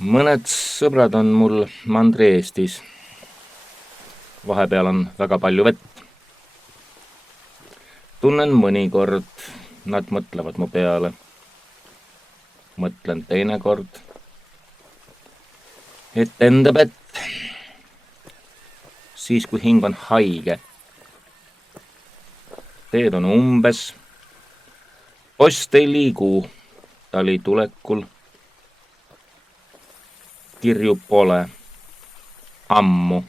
Mõned sõbrad on mul Mandri-Eestis. Vahepeal on väga palju vett. Tunnen mõnikord, nad mõtlevad mu peale. Mõtlen teinekord, et endab, et siis kui hing on haige. Teed on umbes. Post ei liigu tali tulekul. Kirju pole ammu.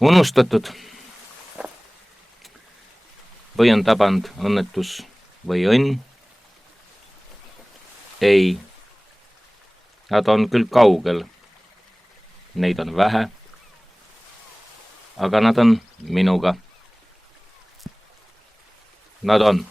Unustatud. Või on taband õnnetus või õnn? Ei. Nad on küll kaugel. Neid on vähe. Aga nad on minuga. Nad on.